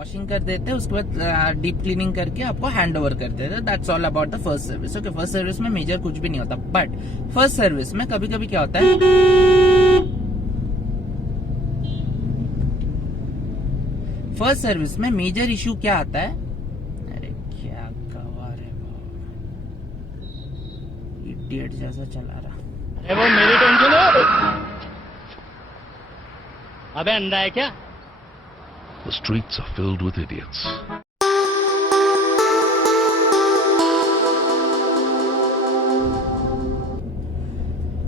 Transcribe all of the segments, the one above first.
Washing कर देते हैं, उसके बाद डीप क्लीनिंग करके आपको हैंड ओवर कर देते हैं। That's all about the first service. Okay, first service में मेजर कुछ भी नहीं होता, बट फर्स्ट सर्विस में कभी कभी क्या होता है, फर्स्ट सर्विस में मेजर इश्यू क्या आता है, अरे क्या गवार है इडियट जैसा चला रहा। अरे वो मेरी टेंशन है, अबे अंधा है क्या? The streets are filled with idiots.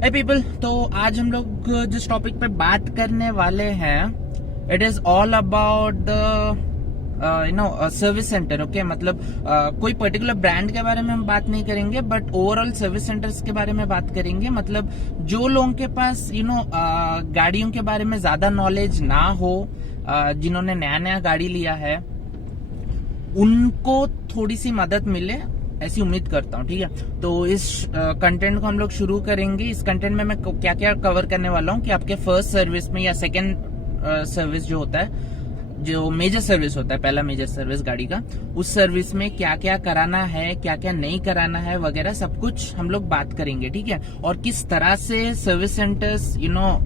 Hey people, तो आज हम लोग जिस टॉपिक पे बात करने वाले हैं, it is all about the service centre. Okay, मतलब कोई पर्टिकुलर ब्रांड के बारे में हम बात नहीं करेंगे, बट ओवरऑल सर्विस सेंटर्स के बारे में बात करेंगे। मतलब जो लोगों के पास गाड़ियों के बारे में ज्यादा नॉलेज ना हो, जिन्होंने नया नया गाड़ी लिया है, उनको थोड़ी सी मदद मिले, ऐसी उम्मीद करता हूँ। ठीक है, तो इस कंटेंट को हम लोग शुरू करेंगे। इस कंटेंट में मैं क्या क्या कवर करने वाला हूँ कि आपके फर्स्ट सर्विस में या सेकेंड सर्विस जो होता है, जो मेजर सर्विस होता है, पहला मेजर सर्विस गाड़ी का, उस सर्विस में क्या क्या कराना है, क्या क्या नहीं कराना है वगैरह सब कुछ हम लोग बात करेंगे। ठीक है, और किस तरह से सर्विस सेंटर्स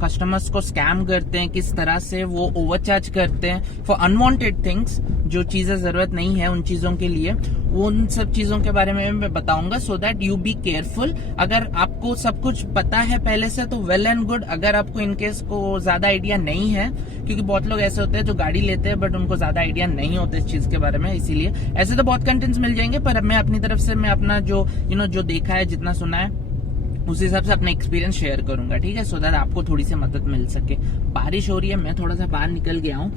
कस्टमर्स को स्कैम करते हैं, किस तरह से वो ओवरचार्ज करते हैं फॉर अनवांटेड थिंग्स, जो चीजें जरूरत नहीं है उन चीजों के लिए, उन सब चीजों के बारे में मैं बताऊंगा, so that you be careful. अगर आपको सब कुछ पता है पहले से तो वेल एंड गुड। अगर आपको इनकेस को ज्यादा आइडिया नहीं है, क्योंकि बहुत लोग ऐसे होते हैं जो गाड़ी लेते हैं बट उनको ज्यादा आइडिया नहीं होता इस चीज के बारे में, इसीलिए ऐसे तो बहुत कंटेंट्स मिल जाएंगे, पर मैं अपनी तरफ से मैं अपना जो जो देखा है, जितना सुना है, उस हिसाब से अपना एक्सपीरियंस शेयर करूंगा। ठीक है, सो दैट आपको थोड़ी सी मदद मिल सके। बारिश हो रही है, मैं थोड़ा सा बाहर निकल गया हूँ।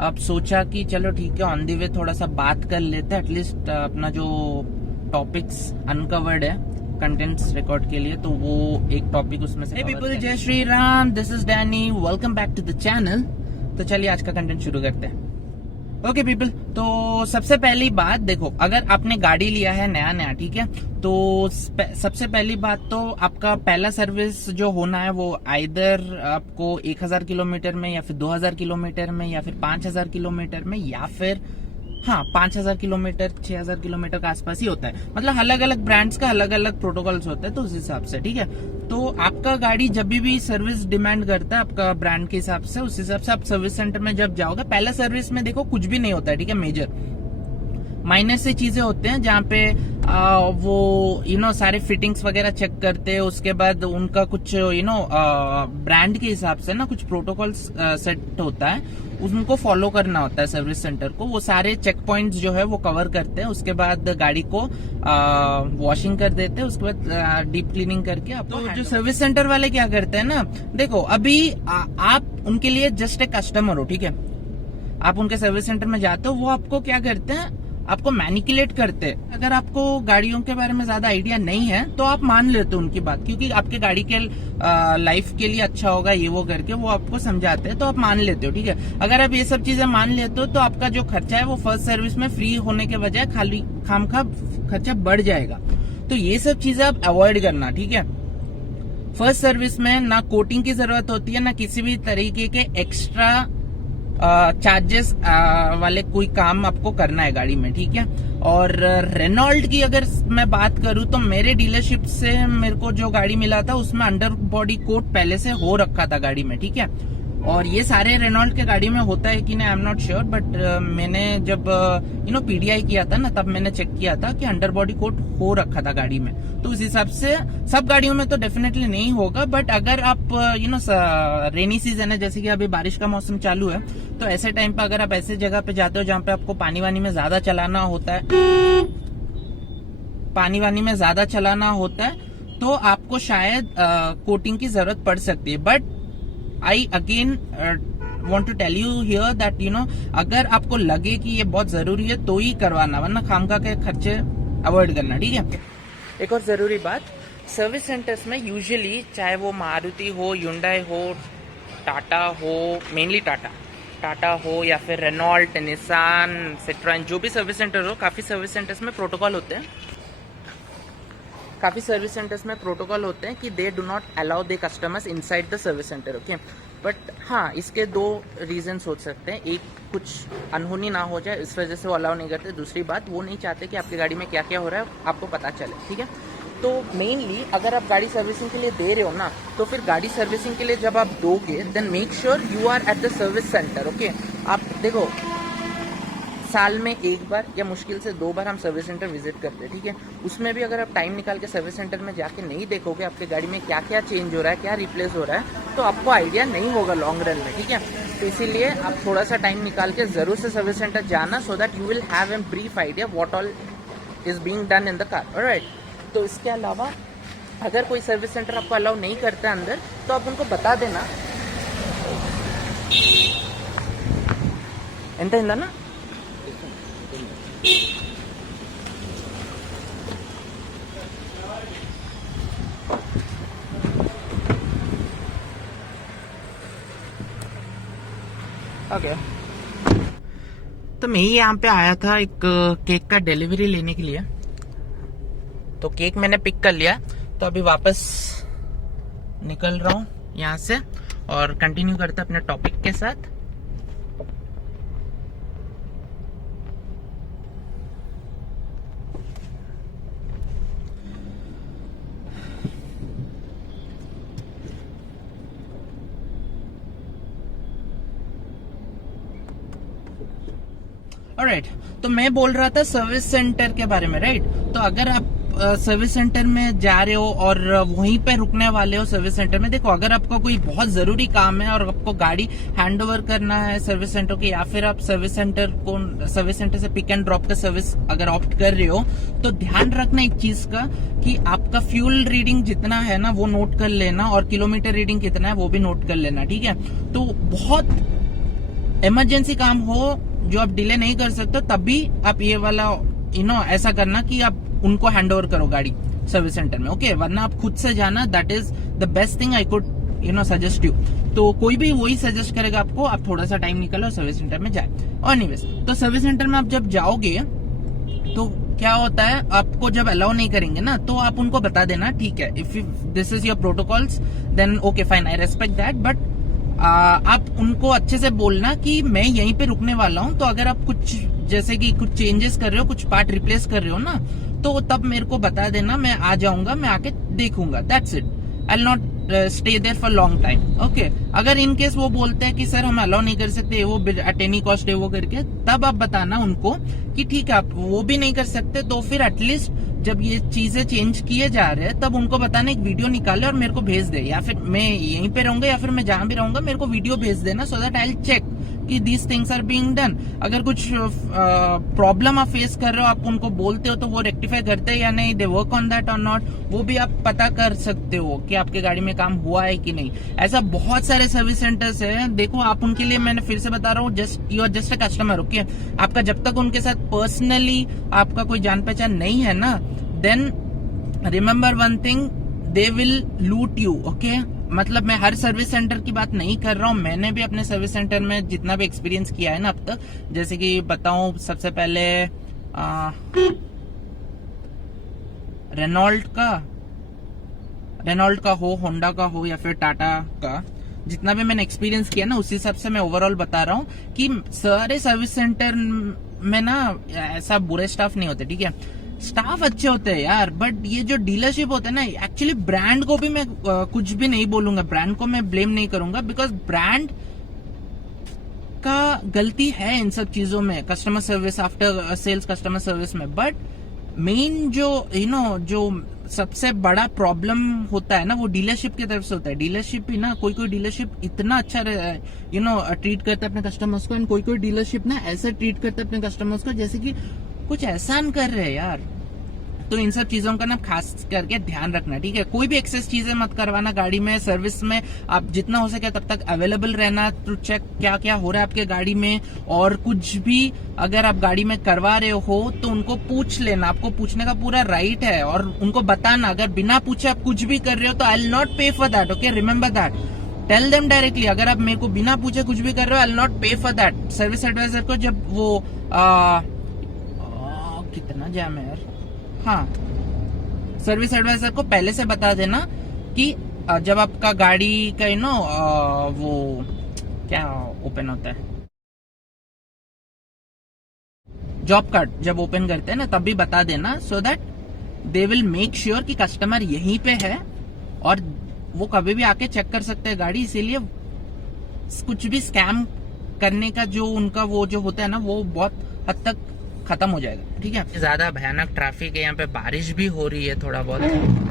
अब सोचा कि चलो ठीक है, ऑन दी वे थोड़ा सा बात कर लेते हैं, एटलीस्ट अपना जो टॉपिक्स अनकवर्ड है कंटेंट्स रिकॉर्ड के लिए, तो वो एक टॉपिक उसमें से। Hey people, जय Shri Ram, this is Danny, welcome back to the channel. तो चलिए आज का कंटेंट शुरू करते हैं। ओके पीपल, तो सबसे पहली बात देखो, अगर आपने गाड़ी लिया है नया नया, ठीक है, तो सबसे पहली बात तो आपका पहला सर्विस जो होना है वो आइदर आपको 1000 किलोमीटर में, या फिर 2000 किलोमीटर में, या फिर 5000 किलोमीटर में, या फिर 5000 किलोमीटर 6000 किलोमीटर के आसपास ही होता है। मतलब अलग अलग ब्रांड्स का अलग अलग प्रोटोकॉल्स होते हैं, तो उस हिसाब से। ठीक है, तो आपका गाड़ी जब भी सर्विस डिमांड करता है आपका ब्रांड के हिसाब से, उस हिसाब से आप सर्विस सेंटर में जब जाओगे, पहला सर्विस में देखो कुछ भी नहीं होता है। ठीक है, मेजर माइनर से चीजें होते हैं जहाँ पे वो सारे फिटिंग्स वगैरह चेक करते हैं, उसके बाद उनका कुछ ब्रांड के हिसाब से ना कुछ प्रोटोकॉल सेट होता है, उनको फॉलो करना होता है सर्विस सेंटर को। वो सारे चेक पॉइंट्स जो है वो कवर करते हैं, उसके बाद गाड़ी को वॉशिंग कर देते हैं, उसके बाद डीप क्लीनिंग करके आप। तो जो सर्विस सेंटर वाले क्या करते हैं ना, देखो अभी आप उनके लिए जस्ट एक कस्टमर हो। ठीक है, आप उनके सर्विस सेंटर में जाते हो, वो आपको क्या करते हैं, आपको मैनिपुलेट करते हैं। अगर आपको गाड़ियों के बारे में ज्यादा आइडिया नहीं है तो आप मान लेते हो उनकी बात, क्योंकि आपके गाड़ी के लाइफ के लिए अच्छा होगा ये वो करके वो आपको समझाते हैं, तो आप मान लेते हो। ठीक है, अगर आप ये सब चीजें मान लेते हो तो आपका जो खर्चा है वो फर्स्ट सर्विस में फ्री होने के बजाय खाली खामखा खर्चा बढ़ जाएगा। तो ये सब चीजें आप अवॉइड करना। ठीक है, फर्स्ट सर्विस में ना कोटिंग की जरूरत होती है, ना किसी भी तरीके के एक्स्ट्रा चार्जेस वाले कोई काम आपको करना है गाड़ी में। ठीक है, और रेनॉल्ट की अगर मैं बात करूं तो मेरे डीलरशिप से मेरे को जो गाड़ी मिला था उसमें अंडर बॉडी कोट पहले से हो रखा था गाड़ी में। ठीक है, और ये सारे रेनॉल्ट के गाड़ी में होता है कि नहीं, I am not sure, but मैंने जब पीडीआई किया था ना, तब मैंने चेक किया था कि अंडर बॉडी कोट हो रखा था गाड़ी में। तो उस हिसाब से सब गाड़ियों में तो डेफिनेटली नहीं होगा, बट अगर आप रेनी सीजन है, जैसे कि अभी बारिश का मौसम चालू है, तो ऐसे टाइम पे अगर आप ऐसे जगह पे जाते हो जहाँ पे आपको पानी वानी में ज्यादा चलाना होता है, तो आपको शायद कोटिंग की जरूरत पड़ सकती है। But I again want to tell you here that अगर आपको लगे कि ये बहुत जरूरी है तो ही करवाना, वरना खामखा के खर्चे अवॉइड करना। ठीक है, एक और जरूरी बात, सर्विस सेंटर्स में यूजुअली चाहे वो मारुति हो, ह्युंडई हो, टाटा हो, मेनली टाटा हो, या फिर रेनॉल्ट, निसान, सिट्रोएन, जो भी सर्विस सेंटर हो, काफी सर्विस सेंटर्स में प्रोटोकॉल होते हैं, कि they do not allow the customers inside the service centre. Okay, but हाँ, इसके 2 रीजन हो सकते हैं। एक, कुछ अनहोनी ना हो जाए, इस वजह से वो अलाउ नहीं करते। दूसरी बात, वो नहीं चाहते कि आपकी गाड़ी में क्या क्या हो रहा है आपको पता चले, ठीक है। तो मेनली अगर आप गाड़ी सर्विसिंग के लिए दे रहे हो ना, तो फिर गाड़ी सर्विसिंग के लिए जब आप दोगे, then make sure you are at the service centre, okay. आप देखो, साल में 1 बार या मुश्किल से 2 बार हम सर्विस सेंटर विजिट करते हैं, ठीक है। उसमें भी अगर आप टाइम निकाल के सर्विस सेंटर में जाके नहीं देखोगे आपके गाड़ी में क्या क्या चेंज हो रहा है, क्या रिप्लेस हो रहा है, तो आपको आइडिया नहीं होगा लॉन्ग रन में, ठीक है। तो इसीलिए आप थोड़ा सा टाइम निकाल के जरूर से सर्विस सेंटर जाना, so that you will have a brief idea what all is being done in the car, alright. तो इसके अलावा अगर कोई सर्विस सेंटर आपको अलाउ नहीं करता अंदर, तो आप उनको बता देना। ఎంత అయిందన్న? ओके, तो मैं यहाँ पे आया था एक केक का डिलीवरी लेने के लिए। तो केक मैंने पिक कर लिया, तो अभी वापस निकल रहा हूँ यहाँ से और कंटिन्यू करते अपने टॉपिक के साथ। ऑलराइट, तो मैं बोल रहा था सर्विस सेंटर के बारे में, राइट। तो अगर आप सर्विस सेंटर में जा रहे हो और वहीं पे रुकने वाले हो सर्विस सेंटर में, देखो अगर आपका कोई बहुत जरूरी काम है और आपको गाड़ी हैंड ओवर करना है सर्विस सेंटर की, या फिर आप सर्विस सेंटर से पिक एंड ड्रॉप का सर्विस अगर ऑप्ट कर रहे हो, तो ध्यान रखना एक चीज का कि आपका फ्यूल रीडिंग जितना है ना वो नोट कर लेना, और किलोमीटर रीडिंग कितना है वो भी नोट कर लेना, ठीक है। तो बहुत इमरजेंसी काम हो जो आप डिले नहीं कर सकते, तभी आप ये वाला ऐसा करना कि आप उनको हैंड ओवर करो गाड़ी सर्विस सेंटर में, ओके। वरना आप खुद से जाना, that is the best thing I could suggest you. तो कोई भी वही सजेस्ट करेगा आपको, आप थोड़ा सा टाइम निकालो और सर्विस सेंटर में जाए। और एनीवेज, तो सर्विस सेंटर में आप जब जाओगे तो क्या होता है, आपको जब अलाउ नहीं करेंगे ना, तो आप उनको बता देना, ठीक है, if this is your protocols then okay fine, I respect that, but आप उनको अच्छे से बोलना कि मैं यहीं पे रुकने वाला हूं, तो अगर आप कुछ जैसे कि कुछ चेंजेस कर रहे हो, कुछ पार्ट रिप्लेस कर रहे हो ना, तो तब मेरे को बता देना, मैं आ जाऊंगा, मैं आके देखूंगा, that's it. I will not stay there for long time, okay. अगर इन केस वो बोलते हैं कि सर हम अलाउ नहीं कर सकते वो एट एनी कॉस्ट है वो करके, तब आप बताना उनको कि ठीक है आप वो भी नहीं कर सकते, तो फिर एटलीस्ट जब ये चीजें चेंज किए जा रहे हैं तब उनको बताना, एक वीडियो निकाले और मेरे को भेज दे, या फिर मैं यहीं पे रहूंगा या फिर मैं जहां भी रहूंगा मेरे को वीडियो भेज देना, so that I will check कि these things are being done. अगर कुछ प्रॉब्लम आप फेस कर रहे हो, आप उनको बोलते हो तो वो रेक्टिफाई करते हैं या नहीं, दे वर्क ऑन दैट और नॉट, वो भी आप पता कर सकते हो कि आपके गाड़ी में काम हुआ है कि नहीं। ऐसा बहुत सारे सर्विस सेंटर्स है, देखो आप उनके लिए, मैंने फिर से बता रहा हूँ, just you are just a customer, okay. आपका जब तक उनके साथ पर्सनली आपका कोई जान पहचान नहीं है ना, then remember one thing, they will loot you, okay. मतलब मैं हर सर्विस सेंटर की बात नहीं कर रहा हूँ, मैंने भी अपने सर्विस सेंटर में जितना भी एक्सपीरियंस किया है ना अब तक, जैसे कि बताऊं, सबसे पहले रेनॉल्ट का हो, होंडा का हो या फिर टाटा का, जितना भी मैंने एक्सपीरियंस किया ना, उस हिसाब से मैं ओवरऑल बता रहा हूँ कि सारे सर्विस सेंटर में ना ऐसा बुरे स्टाफ नहीं होते, ठीक है। स्टाफ अच्छे होते हैं यार, बट ये जो डीलरशिप होता है ना, एक्चुअली ब्रांड को भी मैं कुछ भी नहीं बोलूंगा, ब्रांड को मैं ब्लेम नहीं करूंगा, बिकॉज ब्रांड का गलती है इन सब चीजों में, customer service, after sales customer service में। बट मेन जो जो सबसे बड़ा प्रॉब्लम होता है ना, वो डीलरशिप की तरफ से होता है। डीलरशिप ही ना, कोई डीलरशिप इतना अच्छा ट्रीट करता है अपने कस्टमर्स को, एंड कोई डीलरशिप ना ऐसा ट्रीट करता है अपने कस्टमर्स को जैसे कि कुछ एहसान कर रहे हैं यार। तो इन सब चीजों का ना खास करके ध्यान रखना, ठीक है। कोई भी एक्सेस चीजें मत करवाना गाड़ी में, सर्विस में आप जितना हो सके तब तक अवेलेबल रहना, टू चेक क्या क्या हो रहा है आपके गाड़ी में। और कुछ भी अगर आप गाड़ी में करवा रहे हो तो उनको पूछ लेना, आपको पूछने का पूरा राइट है, और उनको बताना, अगर बिना पूछे आप कुछ भी कर रहे हो तो I will not pay for that, okay, remember that, tell them directly. अगर आप मेरे को बिना पूछे कुछ भी कर रहे हो, आई will not pay for that. Service adviser को जब वो कितना जाम है यार, हाँ, सर्विस एडवाइजर को पहले से बता देना कि जब आपका गाड़ी का वो क्या ओपन होता है, जॉब कार्ड जब ओपन करते हैं ना, तब भी बता देना, so that they will make sure कि कस्टमर यहीं पे है और वो कभी भी आके चेक कर सकते हैं गाड़ी। इसीलिए कुछ भी स्कैम करने का जो उनका वो जो होता है ना, वो बहुत हद तक खत्म हो जाएगा। ठीक है, ज्यादा भयानक ट्रैफिक है यहाँ पे, बारिश भी हो रही है थोड़ा बहुत,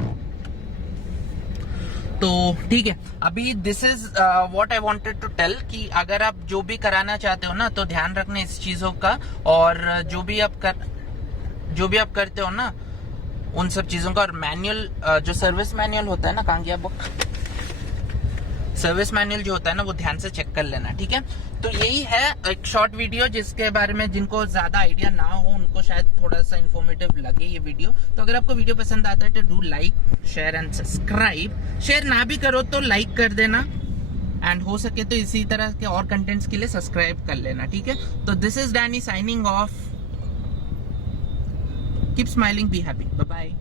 तो ठीक है। अभी this is what I wanted to tell कि अगर आप जो भी कराना चाहते हो ना, तो ध्यान रखना इस चीजों का, और जो भी आप करते हो ना उन सब चीजों का। और मैनुअल जो सर्विस मैनुअल होता है ना, कहाँ गया बुक, सर्विस मैनुअल जो होता है ना, वो ध्यान से चेक कर लेना। ठीक है, तो यही है एक शॉर्ट वीडियो जिसके बारे में जिनको ज्यादा आइडिया ना हो उनको शायद थोड़ा सा इन्फॉर्मेटिव लगे ये वीडियो। तो अगर आपको वीडियो पसंद आता है तो do like, share and subscribe. Share ना भी करो तो लाइक कर देना, एंड हो सके तो इसी तरह के और कंटेंट्स के लिए सब्सक्राइब कर लेना। ठीक है, तो this is Danny signing off. Keep smiling, be happy, bye bye.